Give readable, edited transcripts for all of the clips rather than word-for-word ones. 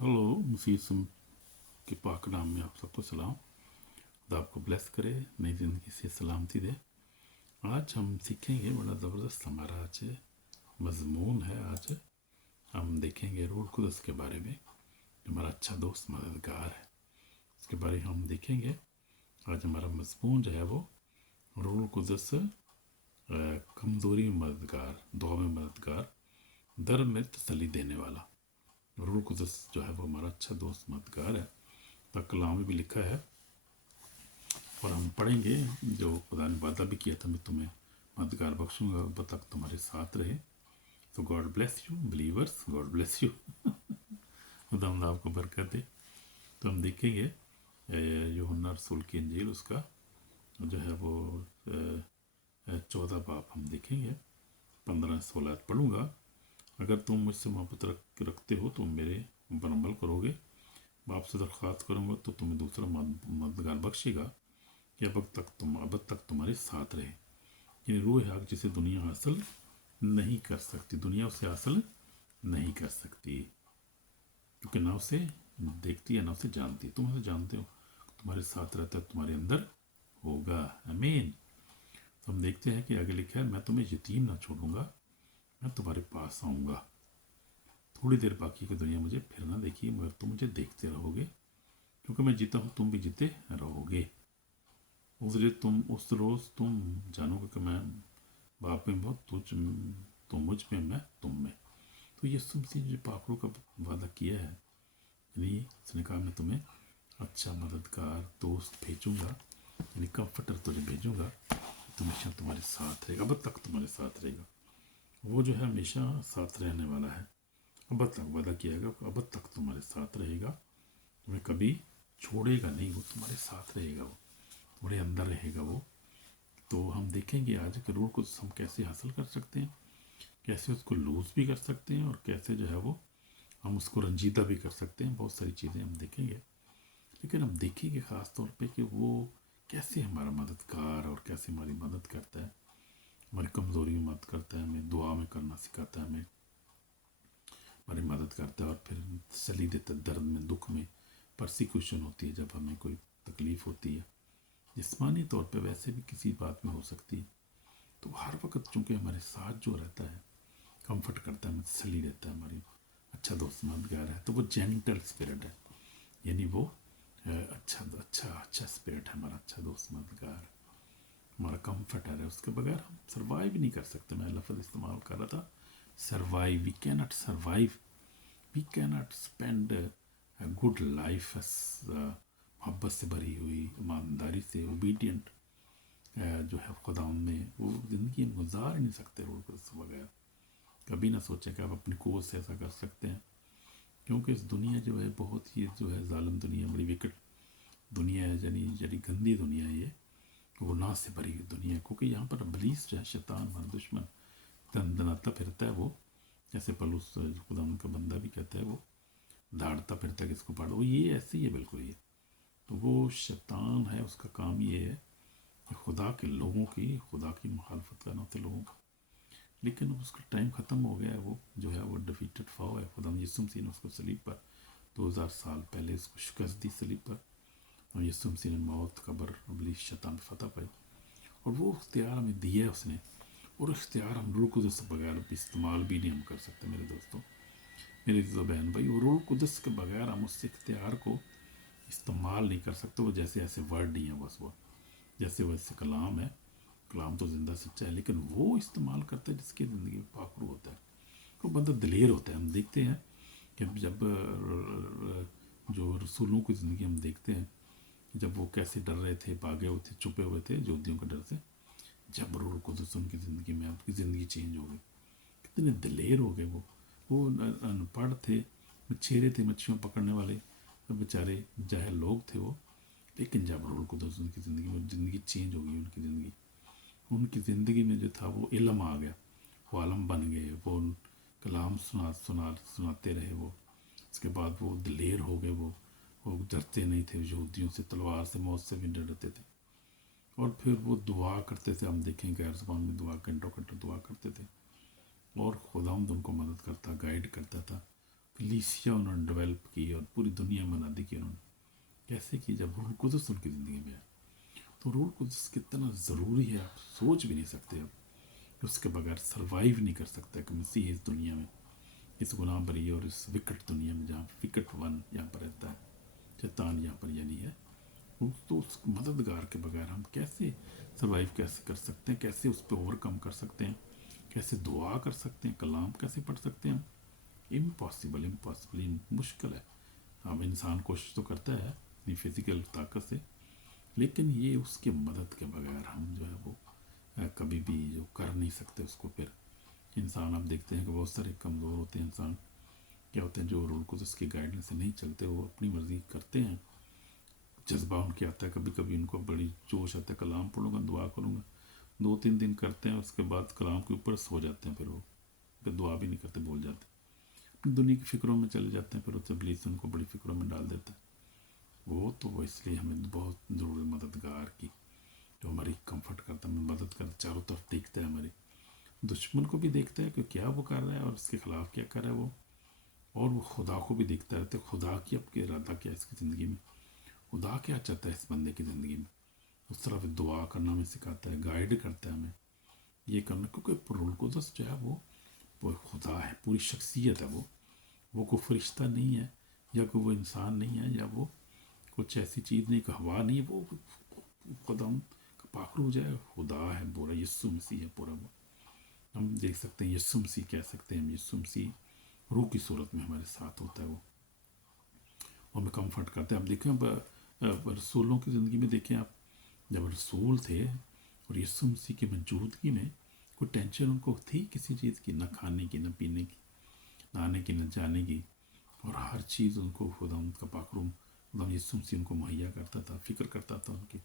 Hello मसीह SIM के पाक नाम में आप सबको सलाम। खुदा आपको ब्लेस करे, नई ज़िंदगी से सलामती दे। आज हम सीखेंगे, बड़ा ज़बरदस्त हमारा आज मजमून है। आज हम देखेंगे रूह कुदस के बारे में, हमारा अच्छा दोस्त मददगार है, उसके बारे में हम देखेंगे। आज हमारा मजमून जो है वो रूह कुदस कमज़ोरी में मददगार, दुआ में मददगार, दर्द में तसल्ली देने वाला। रूह कुदस जो है वो हमारा अच्छा दोस्त मददगार है। तो कलाम में भी लिखा है और हम पढ़ेंगे, जो खुदा ने वादा भी किया था, मैं तुम्हें मददगार बख्शूंगा अब तक तुम्हारे साथ रहे। तो God bless you believers, God bless you. खुदा आपको बरकत दे। तो हम देखेंगे यूहन्ना रसूल की इंजील, उसका जो है वो 14 बाब हम देखेंगे, 15-16 पढ़ूंगा। अगर तुम मुझसे मोहब्बत रखते हो तो मेरे पर अमल करोगे। बाप से दरख्वास्त करूँगा तो तुम्हें दूसरा मददगार बख्शेगा कि अब तक तुम्हारे साथ रहे। ये रूह हक जिसे दुनिया हासिल नहीं कर सकती, दुनिया उसे हासिल नहीं कर सकती, क्योंकि ना उसे देखती है ना उसे जानती। तुम उसे जानते हो, तुम्हारे साथ रहता है, तुम्हारे अंदर होगा। आमीन। तो हम देखते हैं कि आगे लिखा है, मैं तुम्हें यतीम ना छोड़ूंगा, मैं तुम्हारे पास आऊँगा। थोड़ी देर बाकी की दुनिया मुझे फिर ना देखिए, मगर तुम मुझे देखते रहोगे, क्योंकि मैं जीता हूँ, तुम भी जीते रहोगे। उस रोज़ तुम जानोगे कि मैं बाप में बहुत, तुम मुझ में, मैं तुम में। तो यीशु मसीह ने पापड़ों का वादा किया है, यानी उसने कहा मैं तुम्हें अच्छा मददगार दोस्त भेजूंगा, यानी कंफर्टर तुझे भेजूंगा, तो हमेशा तुम्हारे साथ रहेगा, अब तक तुम्हारे साथ रहेगा। वो जो है हमेशा साथ रहने वाला है, अब तक वादा किया गया, अब तक तुम्हारे साथ रहेगा, तुम्हें कभी छोड़ेगा नहीं, वो तुम्हारे साथ रहेगा, वो तुम्हारे अंदर रहेगा वो। तो हम देखेंगे आज कि रूह को हम कैसे हासिल कर सकते हैं, कैसे उसको लूज़ भी कर सकते हैं, और कैसे जो है वो हम उसको रंजीदा भी कर सकते हैं। बहुत सारी चीज़ें हम देखेंगे, लेकिन हम देखेंगे ख़ास तौर पे कि वो कैसे हमारा मददगार और कैसे हमारी मदद करता है, हमारी कमज़ोरी में मदद करता है, हमें दुआ में करना सिखाता है, हमें हमारी मदद करता है, और फिर तसल्ली देता है दर्द में, दुख में, परसिक्यूशन होती है, जब हमें कोई तकलीफ़ होती है, जिस्मानी तौर पे वैसे भी किसी बात में हो सकती है। तो हर वक्त चूँकि हमारे साथ जो रहता है, कंफर्ट करता है, हमें तसल्ली देता है, हमारी अच्छा दोस्त मददगार है, तो वो जेंटल स्पिरिट है, यानी वो अच्छा स्पिरिट है, हमारा अच्छा दोस्त मददगार, हमारा कंफर्टर है। उसके बगैर हम सर्वाइव नहीं कर सकते। मैं लफ्ज़ इस्तेमाल कर रहा था, survive. We can not survive, we can not spend good life मोहब्बत से भरी हुई, ईमानदारी से, ओबीडियंट जो है खुदा में, वो ज़िंदगी हम गुजार ही नहीं सकते रोड पर उसके बगैर। कभी ना सोचें कि आप अपनी कोशिश से ऐसा कर सकते हैं, क्योंकि इस दुनिया जो है बहुत ही जो है जालिम दुनिया, बड़ी विकट दुनिया है, यानी गंदी दुनिया है, ये गुनाह से भरी हुई दुनिया है। क्योंकि यहाँ पर इब्लीस जो है, शैतान हमारा दुश्मन, दनाता फिरता है, वो जैसे पलूस खुदा का बंदा भी कहता है, वो दहाड़ता फिरता है किसको पाड़ो, वो ये ऐसे ही है बिल्कुल ये। तो वो शैतान है, उसका काम ये है कि खुदा के लोगों की, खुदा की मुखालफत करना होते लोगों को। लेकिन उसका टाइम ख़त्म हो गया है, वो जो है वो डिफीटेड फाओ है। खुदा यीशु मसीह ने उसको सलीब पर 2000 साल पहले उसको शिकस्त दी सलीब पर, और यीशु मसीह ने मौत, कब्र, इब्लीस, शैतान पर फतह पाई, और वो इख्तियार हमें दिया है उसने। और इख्तियार हम रूह कुदस के बगैर इस्तेमाल भी नहीं हम कर सकते मेरे दोस्तों, मेरे जो बहन भाई। और रूह कुदस के बगैर हम उस इख्तियार को इस्तेमाल नहीं कर सकते। वो जैसे ऐसे वर्ड नहीं है बस, वो जैसे वैसे कलाम है, कलाम तो ज़िंदा सच्चा है, लेकिन वो इस्तेमाल करता है जिसकी ज़िंदगी में पाखरू होता है, वो बंदा दिलेर होता है। हम देखते हैं कि जब जो रसूलों की ज़िंदगी हम देखते हैं, जब वो कैसे डर रहे थे, भागे हुए थे, छुपे हुए थे यहूदियों के डर से, जब रूह कुदस उनकी ज़िंदगी में, आपकी ज़िंदगी चेंज हो गई, कितने दिलेर हो गए वो अनपढ़ थे, मछेरे थे, मच्छियों पकड़ने वाले, बेचारे जाहिल लोग थे वो। लेकिन जब रूह कुदस उनकी ज़िंदगी में, ज़िंदगी चेंज हो गई, उनकी ज़िंदगी में जो था वो इल्म आ गया, वो आलम बन गए, वो कलाम सुनाते रहे वो। उसके बाद वो दिलेर हो गए, वो डरते नहीं थे यहूदियों से, तलवार से, मौत से भी डरते थे। और फिर वो दुआ करते थे, हम देखें गैर ज़बान में दुआ, घंटों घंटों दुआ करते थे, और खुदावंद उनको मदद करता, गाइड करता था कलीसिया उन्होंने डेवलप की और पूरी दुनिया में आबादी की उन्होंने। कैसे की? जब रूह कुदस उनकी ज़िंदगी में है। तो रूह कुदस कितना ज़रूरी है आप सोच भी नहीं सकते। अब उसके बगैर सर्वाइव नहीं कर सकता कि मसीह इस दुनिया में, इस गुनाह भरी और इस विकट दुनिया में, जहाँ विकट वन यहाँ पर रहता है, शैतान यहाँ पर यानी है, तो उस मददगार के बगैर हम कैसे सर्वाइव कैसे कर सकते हैं, कैसे उस पर ओवरकम कर सकते हैं, कैसे दुआ कर सकते हैं, कलाम कैसे पढ़ सकते हैं? इम्पॉसिबल, इम्पॉसिबल, मुश्किल है। अब इंसान कोशिश तो करता है अपनी फिजिकल ताकत से, लेकिन ये उसके मदद के बगैर हम जो है वो कभी भी जो कर नहीं सकते उसको। फिर इंसान आप देखते हैं कि बहुत सारे कमज़ोर होते हैं इंसान, क्या होते हैं, जो रूल को उसकी गाइडेंस से नहीं चलते, वो अपनी मर्ज़ी करते हैं, जज्बा उनके आता है, कभी कभी उनको बड़ी जोश आता है, कलाम पढ़ूंगा, दुआ करूँगा, 2-3 दिन करते हैं, उसके बाद कलाम के ऊपर सो जाते हैं, फिर दुआ भी नहीं करते, भूल जाते हैं, अपनी दुनिया की फ़िक्रों में चले जाते हैं, फिर उससे इब्लीस उनको बड़ी फ़िक्रों में डाल देता है। वो इसलिए हमें बहुत ज़रूरी मददगार की, जो हमारी कंफर्ट करता है, हमें मदद करता, चारों तरफ देखता है, हमारे दुश्मन को भी देखता है कि क्या वो कर रहा है और उसके ख़िलाफ़ क्या कर रहा है वो, और वो खुदा को भी देखता रहता है, खुदा की आपके इरादा क्या है इसकी ज़िंदगी में, खुदा क्या चाहता है इस बंदे की ज़िंदगी में। उस तरफ दुआ करना हमें सिखाता है, गाइड करता है हमें ये करना, क्योंकि रूह कुदस जो है वो खुदा है, पूरी शख्सियत है, वो कोई फरिश्ता नहीं है, या कोई वो इंसान नहीं है, या वो कुछ ऐसी चीज़ नहीं, कि हवा नहीं है, वो खुदा का पाखरू जो है खुदा है पूरा, यीशु मसीह है पूरा। वो हम देख सकते हैं, यीशु मसीह कह सकते हैं, हम यीशु मसीह रूह की सूरत में हमारे साथ होता है, वो हमें कंफर्ट करता है। आप देखें, अब रसूलों की ज़िंदगी में देखें आप, जब रसूल थे और यीशु मसीह की मौजूदगी में कोई टेंशन उनको थी किसी चीज़ की, ना खाने की, ना पीने की, ना आने की, ना जाने की, और हर चीज़ उनको खुदा उनका पाकरूम खुदा यीशु मसीह उनको मुहैया करता था, फिक्र करता था उनकी,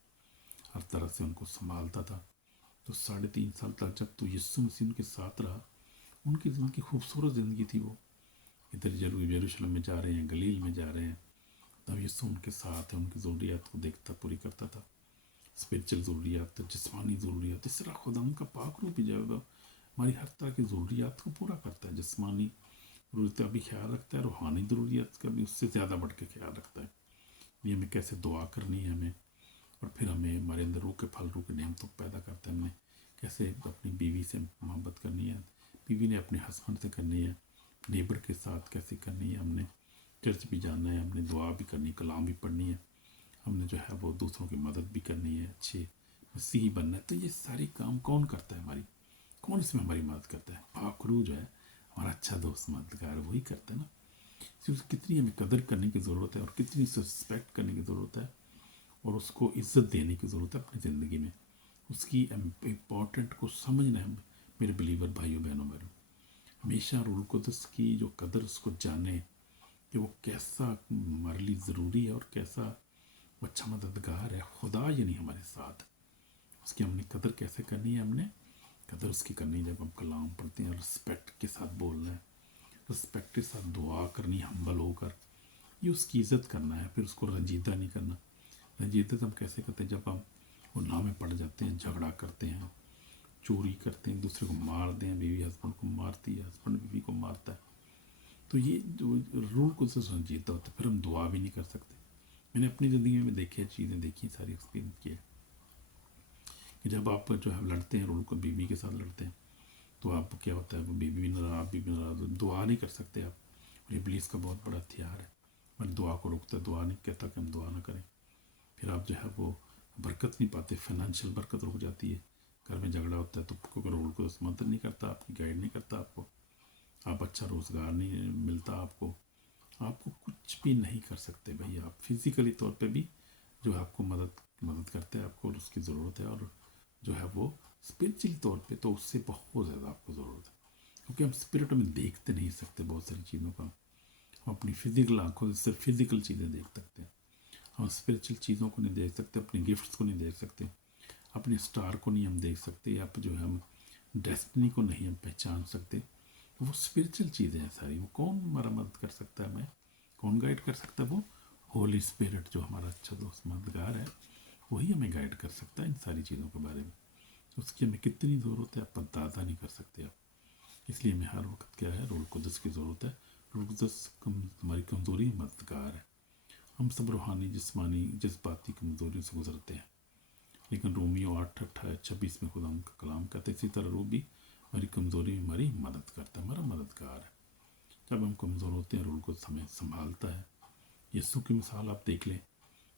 हर तरह से उनको संभालता था। तो 3.5 साल तक जब तो यीशु मसीह उनके साथ रहा, उनकी ज़िंदगी खूबसूरत ज़िंदगी थी। वो इधर यरूशलेम में जा रहे हैं, गलील में जा रहे हैं, तब यीशु उनके साथ है, उनकी ज़रूरियात को देखता, पूरी करता था, स्पिरिचुअल ज़रूरियात, जिस्मानी ज़रूरियात। इस तरह खुदा उनका पाक रूप भी जो है हमारी हर तरह की ज़रूरियात को पूरा करता है, जिस्मानी ज़रूरत का भी ख्याल रखता है, रूहानी ज़रूरियात का भी उससे ज़्यादा बढ़ के ख्याल रखता है। ये हमें कैसे दुआ करनी है हमें, और फिर हमें हमारे अंदर रूह के फल, रूह के नेमतों को पैदा करता है। हमें कैसे अपनी बीवी से मोहब्बत करनी है, बीवी ने अपने हस्बैंड से करनी है, नेबर के साथ कैसे करनी है, हमने चर्च भी जाना है, हमने दुआ भी करनी, कलाम भी पढ़नी है, हमने जो है वो दूसरों की मदद भी करनी है, अच्छे मसीही बनना है। तो ये सारी काम कौन करता है हमारी, कौन इसमें हमारी मदद करता है? पाखरू जो है हमारा अच्छा दोस्त मददगार, वही करता है ना। सिर्फ कितनी हमें कदर करने की ज़रूरत है और कितनी रिस्पेक्ट करने की ज़रूरत है, और उसको इज़्ज़त देने की ज़रूरत है अपनी ज़िंदगी में, उसकी इम्पोर्टेंट को समझना है। मेरे बिलीवर भाइयों बहनों मेरे, हमेशा रूह कुदस की जो कदर उसको जाने कि वो कैसा हमारे लिए ज़रूरी है और कैसा अच्छा मददगार है, खुदा यानी हमारे साथ, उसकी हमने कदर कैसे करनी है, हमने कदर उसकी करनी है। जब हम कलाम पढ़ते हैं, रिस्पेक्ट के साथ बोलना है, रिस्पेक्ट के साथ दुआ करनी, हम्बल होकर, ये उसकी इज़्ज़त करना है। फिर उसको रंजीदा नहीं करना। रंजीदा हम कैसे करते हैं? जब हम गुनाह में पड़ जाते हैं, झगड़ा करते हैं, चोरी करते हैं, एक दूसरे को मार दें, बीवी हस्बैंड को मारती है, हस्बैंड बीवी को मारता है, तो ये जो रूल को से रंजीदा होता है, फिर हम दुआ भी नहीं कर सकते। मैंने अपनी ज़िंदगी में देखी है, चीज़ें देखी, सारी एक्सपीरियंस किया कि जब आप जो है लड़ते हैं, रूल को बीवी के साथ लड़ते हैं, तो आप क्या होता है, वो बीवी भी नाराज़, आप भी नाराज़, दुआ नहीं कर सकते आप। और इब्लीस का बहुत बड़ा हथियार है, मैं दुआ को रोकता है, दुआ नहीं कहता कि हम दुआ ना करें। फिर आप जो है वो बरकत नहीं पाते, फाइनेंशियल बरकत रुक जाती है। घर में झगड़ा होता है तो क्योंकि रूल को मदद नहीं करता, आपकी गाइड नहीं करता आपको, आप अच्छा रोज़गार नहीं मिलता आपको, आपको कुछ भी नहीं कर सकते भाई। आप फिज़िकली तौर पे भी जो है आपको मदद करते हैं, आपको उसकी ज़रूरत है, और जो है वो स्पिरिचुअली तौर पे तो उससे बहुत ज़्यादा आपको ज़रूरत है, क्योंकि हम स्पिरिट में देखते नहीं सकते बहुत सारी चीज़ों का। हम अपनी फिजिकल आंखों से सिर्फ फिजिकल चीज़ें देख सकते हैं, हम स्पिरिचुअल चीज़ों को नहीं देख सकते, अपने गिफ्ट्स को नहीं देख सकते, अपने स्टार को नहीं हम देख सकते, या जो है हम डेस्टिनी को नहीं हम पहचान सकते। वो स्पिरिचुअल चीज़ें हैं सारी। वो कौन हमारा मदद कर सकता है, हमें कौन गाइड कर सकता है? वो होली स्पिरिट जो हमारा अच्छा दोस्त मददगार है, वही हमें गाइड कर सकता है इन सारी चीज़ों के बारे में। उसकी हमें कितनी ज़रूरत है आप अंदाज़ा नहीं कर सकते आप। इसलिए हमें हर वक्त क्या है, रूह कुदस की ज़रूरत है। रूह कुदस हमारी कमज़ोरी मददगार है। हम सब रूहानी जिस्मानी जज्बाती कमज़ोरियों से गुजरते हैं, लेकिन रोमियो 8:26 में खुदा उनका कलाम कहते इसी तरह रूह भी हमारी कमज़ोरी में हमारी मदद करता है, हमारा मददगार है। जब हम कमज़ोर होते हैं रूह को हमें संभालता है। यीशु की मिसाल आप देख लें,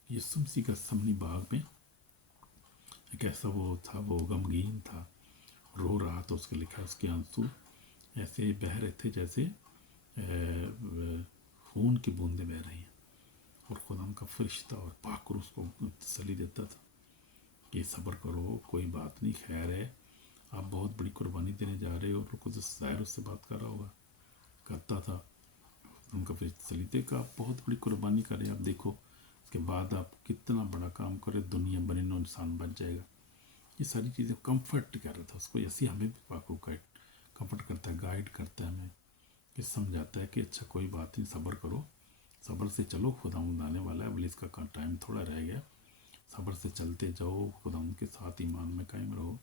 यीशु मसीह का समनी बाग में एक ऐसा वो था, वो गमगीन था, रो रहा था। उसके लिखा उसके आंसू ऐसे बह रहे थे जैसे खून की बूंदें बह रही हैं, और खुदा का फरिश्ता और पाक रूह उसको तसल्ली देता था कि सब्र करो, कोई बात नहीं, खैर है, आप बहुत बड़ी कुर्बानी देने जा रहे हो। और खुद ज़ाहिर उससे बात कर रहा होगा, करता था उनका फिर तसल्ली का, आप बहुत बड़ी कुर्बानी करें, आप देखो उसके बाद आप कितना बड़ा काम करें, दुनिया बने नो इंसान बच जाएगा। ये सारी चीज़ें कंफर्ट कर रहा था उसको। ऐसे हमें भी पाक रूह गाइड कंफर्ट करता है, गाइड करता है हमें, कि समझाता है कि अच्छा कोई बात नहीं, सब्र करो, सब्र से चलो, खुदा आने वाला है, भले इसका टाइम थोड़ा रह गया, सब्र से चलते जाओ, खुदा के साथ ईमान में कायम रहो,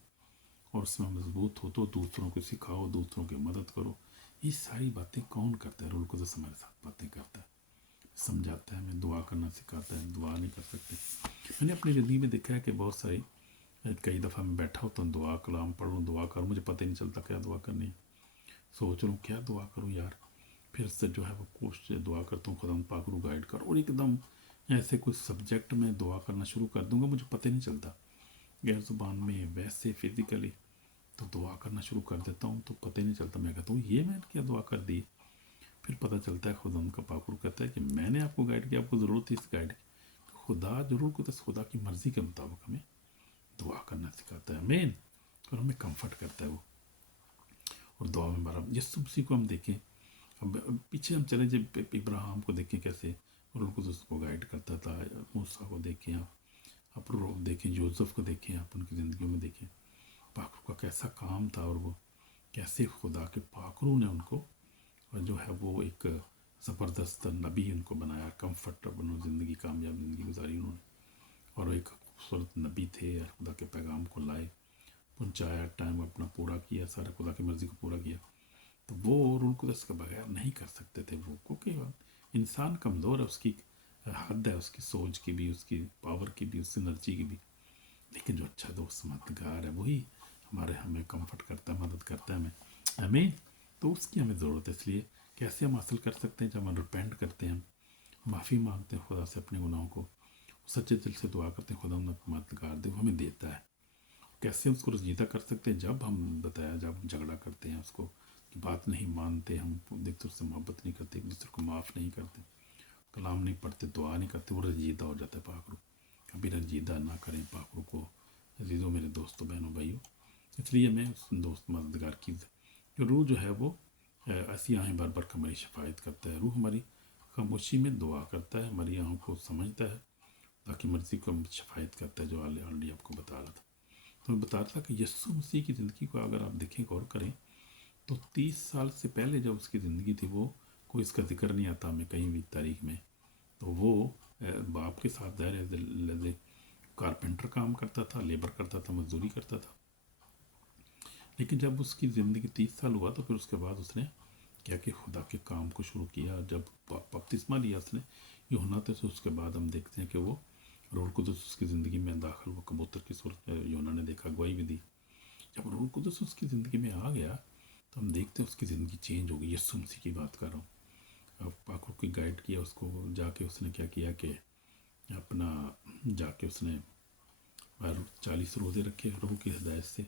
और उसमें मजबूत हो तो दूसरों को सिखाओ, दूसरों की मदद करो। ये सारी बातें कौन करता है? रूह कुदस हमारे साथ बातें करता है, समझाता है, हमें दुआ करना सिखाता है। दुआ नहीं कर सकते। मैंने अपनी ज़िंदगी में देखा है कि बहुत सारी, कई दफ़ा मैं बैठा होता हूँ, दुआ कलाम पढ़ूँ, दुआ करूँ, मुझे पता ही नहीं चलता क्या दुआ करनी है। सोच रहा हूँ क्या दुआ करूँ यार, फिर से जो है वो कोशिश दुआ करता हूँ, खुदा पाक रूह गाइड करो, और एकदम ऐसे कुछ सब्जेक्ट में दुआ करना शुरू कर दूँगा, मुझे पता ही नहीं चलता, गैर ज़ुबान में वैसे फिज़िकली तो दुआ करना शुरू कर देता हूँ, तो पता ही नहीं चलता। मैं कहता हूँ ये मैंने क्या दुआ कर दी, फिर पता चलता है खुदा उनका पाक रूह कहता है कि मैंने आपको गाइड किया, आपको ज़रूरत थी इस गाइड की। खुदा जरूर खुदा की मर्ज़ी के मुताबिक हमें दुआ करना सिखाता है, मेन, और हमें कंफर्ट करता है वो, और दुआ में बारा यीशु मसीह को हम देखें। अब पीछे हम चले, जब इब्राहिम को देखें कैसे रूह कुदस को गाइड करता था, मूसा को देखें आप रूह देखें, यूसुफ को देखें, आप उनकी ज़िंदगी में देखें पाक रूह का कैसा काम था, और वो कैसे खुदा के पाक रूह ने उनको, और जो है वो एक ज़बरदस्त नबी उनको बनाया, कंफर्ट बनो ज़िंदगी, कामयाब ज़िंदगी गुजारी उन्होंने, और वो एक खूबसूरत नबी थे, और खुदा के पैगाम को लाए, पहुँचाया, टाइम अपना पूरा किया, सारा खुदा की मर्ज़ी को पूरा किया। तो वो रूह कुदस के बगैर नहीं कर सकते थे वो, क्योंकि इंसान कमज़ोर है, उसकी हद है, उसकी सोच की भी, उसकी पावर की भी, उसकी एनर्जी की भी। लेकिन जो अच्छा दोस्त मददगार है वही हमें कंफर्ट करता है, मदद करता है हमें, हमें तो उसकी हमें ज़रूरत है। इसलिए कैसे हम हासिल कर सकते हैं? जब हम रिपेंट करते हैं, माफ़ी मांगते हैं खुदा से अपने गुनाहों को, सच्चे दिल से दुआ करते हैं, खुदा मददगार दे, हमें देता है। कैसे उसको रजीदा कर सकते हैं? जब हम बताया, जब हम झगड़ा करते हैं, उसको कि बात नहीं मानते, हम एक दूसरे से मोहब्बत नहीं करते, एक दूसरे को माफ़ नहीं करते, कलाम नहीं पढ़ते, दुआ नहीं करते, वो रंजीदा हो जाता है पाक रूह। कभी रंजीदा ना करें पाक रूह को अजीज़ों, मेरे दोस्तों, बहनों, भाइयों। इसलिए मैं उस दोस्त मददगार की जो रूह जो है वो ऐसी आहें भर भर हमारी शफायत करता है। रूह हमारी खामोशी में दुआ करता है, हमारी आहों को समझता है, ताकि मर्ज़ी को शफायत करता है, जो ऑलरेडी आपको बता रहा था। तो मैं बता रहा था कि यीशु मसीह की ज़िंदगी को अगर आप देखें, गौर करें, तो 30 साल से पहले जब उसकी ज़िंदगी थी, वो कोई इसका जिक्र नहीं आता हमें कहीं भी तारीख में। तो वो बाप के साथ ज़ाहिर कारपेंटर काम करता था, लेबर करता था, मजदूरी करता था। लेकिन जब उसकी ज़िंदगी 30 साल हुआ, तो फिर उसके बाद उसने क्या कि खुदा के काम को शुरू किया। जब बपतिस्मा लिया उसने यूहन्ना से, उसके बाद हम देखते हैं कि वो रूह कुदस उसकी ज़िंदगी में दाखिल, वो कबूतर की सूरत में यूहन्ना ने देखा, गवाही भी दी। जब रूह कुदस उसकी ज़िंदगी में आ गया, तो हम देखते हैं उसकी ज़िंदगी चेंज हो गई। यीशु मसीह की बात कर रहा हूँ। अब पाक रूह की गाइड किया उसको, जाके उसने क्या किया कि अपना जाके उसने 40 रोज़े रखे रूह की हिदायत से,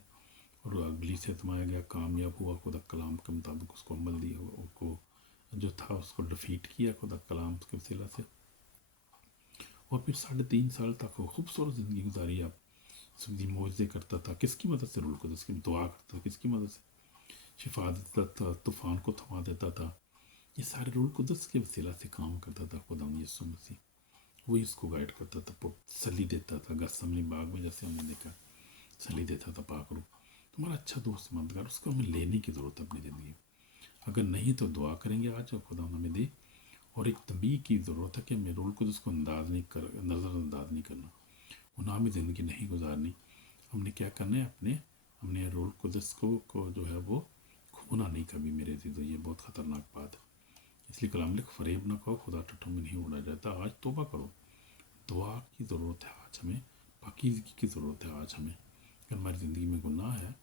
और अगली से तमाया गया, कामयाब हुआ, खुदा कलाम के मुताबिक उसको अमल दिया, उसको जो था उसको डिफीट किया खुदा कलाम के वसीला से। और फिर 3.5 साल तक वो खूबसूरत ज़िंदगी गुजारी। आप सब्जी मौजे करता था, किसकी मदद से? रूह कुदस की दुआ करता था, किसकी मदद से? शिफा देता था, तूफ़ान को थमा देता था। ये सारे रूह कुदस के वसीला से काम करता था खुदा यीशु मसीह। वही इसको गाइड करता था, तसल्ली देता था। गसमनी बाग में जैसे हमने देखा, तसल्ली देता था पाक रूह। तुम्हारा अच्छा दोस्त मददगार, उसको हमें लेने की ज़रूरत है अपनी ज़िंदगी में। अगर नहीं तो दुआ करेंगे आज, और खुदा हमें दे। और एक तंबीह की ज़रूरत है कि हमें रूह कुदस को नज़रअंदाज नहीं करना, गुनाह में ज़िंदगी नहीं गुजारनी। हमने क्या करना है? हमने रूह कुदस को जो है वो खोना नहीं कभी, मेरे अज़ीज़ों। ये बहुत ख़तरनाक बात है। इसलिए कलाम लिख फरेब ना खाओ, खुदा टट्ठों में नहीं उड़ा जाता। आज तौबा करो, दुआ की ज़रूरत है आज हमें, पाकीज़गी की ज़रूरत है आज हमें। अगर हमारी ज़िंदगी में गुनाह है,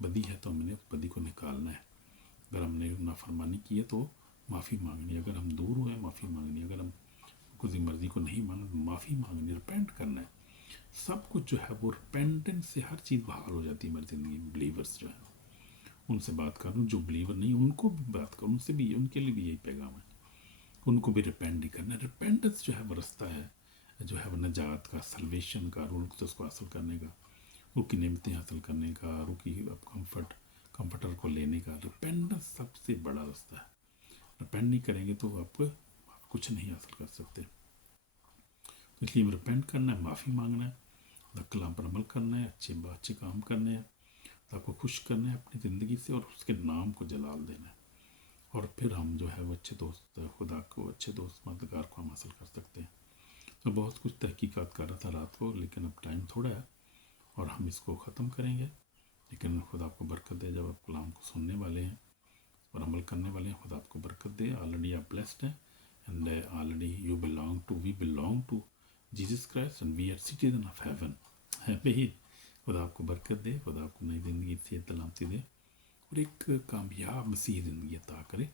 बदी है, तो हमने उस बदी को निकालना है। अगर हमने नाफरमानी की है तो माफ़ी मांगनी है, अगर हम दूर हुए माफ़ी मांगनी है, अगर हम खुद मर्ज़ी को नहीं माना तो माफ़ी मांगनी, रिपेंट करना है। सब कुछ जो है वो रिपेंटेंस से हर चीज़ बहाल हो जाती है हमारी ज़िंदगी में। बिलीवर्स जो है उनसे बात करूँ, जो बिलीवर नहीं उनको भी बात करूँ, उनसे भी, उनके लिए भी यही पैगाम है, उनको भी रिपेंट ही करना है। रिपेंटेंस जो है वो रास्ता है, जो है वो नजात का, सल्वेशन का, रूल को हासिल करने का, रूह की नेमतें हासिल करने का, रूह की कंफर्टर को लेने का। रिपेंटेंस सबसे बड़ा रास्ता है। रिपेंट नहीं करेंगे तो आप कुछ नहीं हासिल कर सकते। तो इसलिए रिपेंट करना है, माफ़ी मांगना है, कलाम पर अमल करना है, अच्छे काम करने हैं, आपको खुश करना है अपनी ज़िंदगी से, और उसके नाम को जलाल देना है। और फिर हम जो है वो अच्छे दोस्त, खुदा को अच्छे दोस्त, मददगार को हम हासिल कर सकते हैं। तो बहुत कुछ तहकीकात कर रहा था रात को, लेकिन अब टाइम थोड़ा है और हम इसको ख़त्म करेंगे। लेकिन खुदा आपको बरकत दे, जब आप कलाम को सुनने वाले हैं और अमल करने वाले हैं, खुदा आपको बरकत दे। ऑलरेडी आप ब्लेस्ड हैं, and already we belong to Jesus Christ, and we are citizen of heaven. है भाई, खुदा आपको बरकत दे, खुदा आपको नई ज़िंदगी से तलामती दे और एक कामयाब मसीह ज़िंदगी अता करे।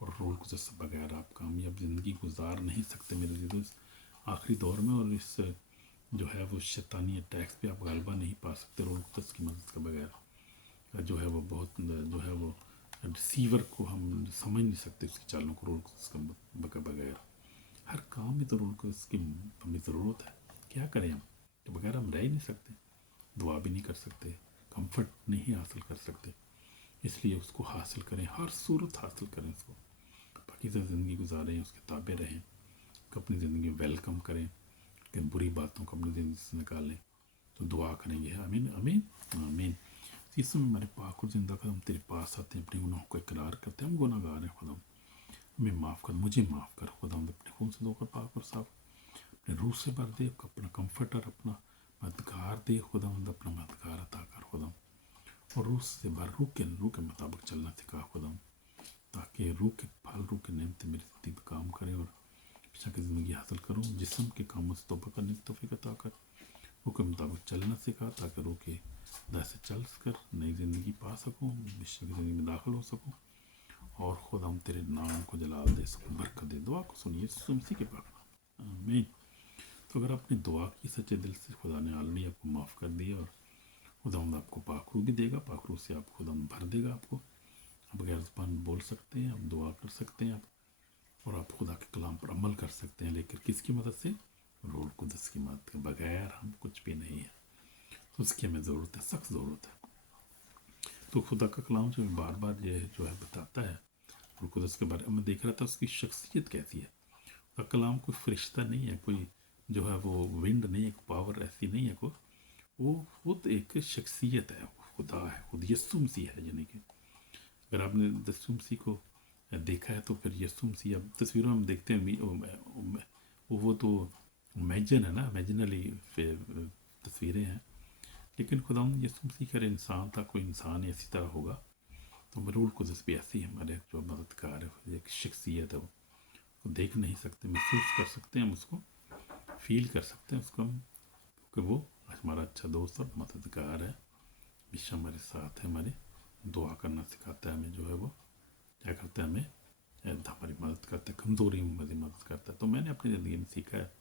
और रोल गुजर से बगैर आप कामयाब ज़िंदगी गुजार नहीं सकते मेरे दोस्त, आखिरी दौर में। और इस जो है वो शैतानी अटैक्स पे आप गलबा नहीं पा सकते रोल गुजर की मदद के बगैर। जो है वो बहुत, जो है वो रिसीवर को हम समझ नहीं सकते उसकी चालों को रोल गुजर के बगैर। हर काम में तो रोल गुजर की हमें ज़रूरत है। क्या करें हम, तो बगैर हम रह ही नहीं सकते, दुआ भी नहीं कर सकते, कंफर्ट नहीं हासिल कर सकते। इसलिए उसको हासिल करें, हर सूरत हासिल करें उसको, बाकी से ज़िंदगी गुजारें, उसके ताबे रहें, अपनी ज़िंदगी में वेलकम करें, कि बुरी बातों को अपनी ज़िंदगी से निकालें। तो दुआ करेंगे, आमीन आमीन आमीन। इस समय हमारे पाक और जिंदा कदम तेरे पास आते हैं, अपने गुनाहों को इकरार करते हैं, हम गुनाहगार हैं खुदा, हमें माफ़ कर, मुझे माफ़ कर खुदा, अपने खून से धोकर पाक और साफ, अपने रूह से भर दे, अपना कंफर्टर, अपना मददगार दे खुदा, अपना मददगार अता कर खुदा, और रूह से भर, रूह के मुताबिक चलना सिखा खुदा, ताकि रूह के फल, रूह के नेमतें मेरी ज़िंदगी पर काम करें और अच्छा की ज़िंदगी हासिल करूँ। जिस्म के कामों से तौबा करने की तौफीक अता कर, रूह के मुताबिक चलना सिखा, ताकि रूह के दर से चल कर नई ज़िंदगी पा सकूँ, विश्व की ज़िंदगी में दाखिल हो सकूँ, और खुद हम तेरे नाम को जलाल दे सकूँ, बरकत दे। दुआ को सुनिए यीशु मसीह के पाक नाम, आमीन। तो अगर आपने दुआ की सच्चे दिल से, खुदा ने ऑलरेडी आपको माफ़ कर दिया, और खुदा आपको पाखरू भी देगा, पाखरू से आप खुदा भर देगा आपको। आप बगैर ज़बान बोल सकते हैं, आप दुआ कर सकते हैं, आप, और आप खुदा के कलाम पर अमल कर सकते हैं, लेकिन किसकी मदद से? रूह कुदस की मदद के बगैर हम कुछ भी नहीं है। तो उसकी हमें ज़रूरत है, सख्त ज़रूरत है। तो खुदा का कलाम जो बार बार ये जो है बताता है रूह कुदस के बारे में, देख रहा था उसकी शख्सियत कैसी है। उसका कलाम कोई फरिश्ता नहीं है, कोई जो है वो विंड नहीं है, पावर ऐसी नहीं है, कोई वो खुद एक शख्सियत है, वो खुदा है, खुद यीशु मसीह है। यानी कि अगर आपने यीशु मसीह को देखा है तो फिर यीशु मसीह, अब तस्वीरों में हम देखते हैं वो तो इमेजिन है ना, इमेजिनली तस्वीरें हैं, लेकिन खुदा यीशु मसीह का इंसान था, कोई इंसान इसी तरह होगा। तो मरूल कुदस भी ऐसी हमारे जो मददगार है, एक शख्सियत है, वो देख नहीं सकते, महसूस कर सकते हैं हम उसको, फील कर सकते हैं उसको हम, क्योंकि वो हमारा अच्छा दोस्त और मददगार है, हमेशा हमारे साथ है, हमारे दुआ करना सिखाता है हमें, जो है वो क्या करता है, हमें हमारी मदद करता है, कमज़ोरी में मदद करता है। तो मैंने अपनी ज़िंदगी में सीखा है,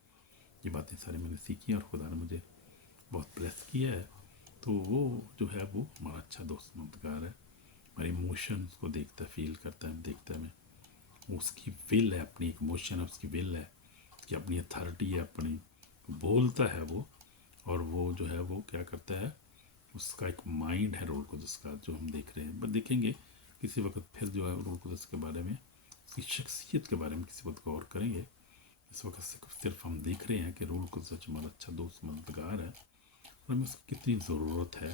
ये बातें सारी मैंने सीखी हैं, और खुदा ने मुझे बहुत ब्लेस किया है। तो वो जो है वो हमारा अच्छा दोस्त, मददगार है, हमारे इमोशंस को देखता है, फील करता है, देखता है हमें, उसकी विल है, अपनी एक इमोशन है, उसकी विल है, उसकी अपनी अथॉरिटी है, अपनी बोलता है वो, और वो जो है वो क्या करता है, उसका एक माइंड है रोल कुदस का, जो हम देख रहे हैं, बट देखेंगे किसी वक्त फिर जो है रोल कुदस के बारे में, उसकी शख्सियत के बारे में किसी वक्त गौर करेंगे। इस वक्त सिर्फ हम देख रहे हैं कि रोल कुदस हमारा अच्छा दोस्त, मददगार है, और हमें उसकी कितनी ज़रूरत है,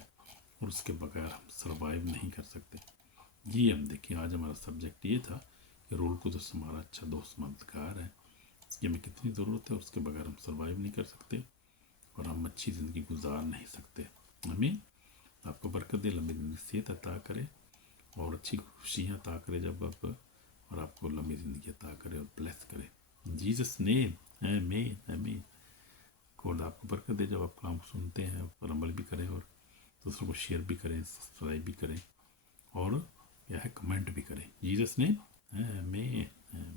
और उसके बगैर हम सर्वाइव नहीं कर सकते। ये हम देखिए, आज हमारा सब्जेक्ट ये था कि रोल कुदस हमारा अच्छा दोस्त, मददगार है, इसकी हमें कितनी ज़रूरत है, उसके बगैर हम सर्वाइव नहीं कर सकते, और हम अच्छी ज़िंदगी गुजार नहीं सकते। आमीन। आपको बरकत दे, लंबी ज़िंदगी सेहत अता करे, और अच्छी खुशियाँ अता करे जब आप اور آپ کو لمبی زندگی عطا کرے اور بلیس کرے. جیزس نیم آمین آمین. خدا آپ کو برکت دے جب آپ کلام کو سنتے ہیں پر عمل بھی کریں اور دوسروں کو شیئر بھی کریں, سبسکرائب بھی کریں اور کیا ہے کمنٹ بھی کریں. جیزس نیم آمین آمین.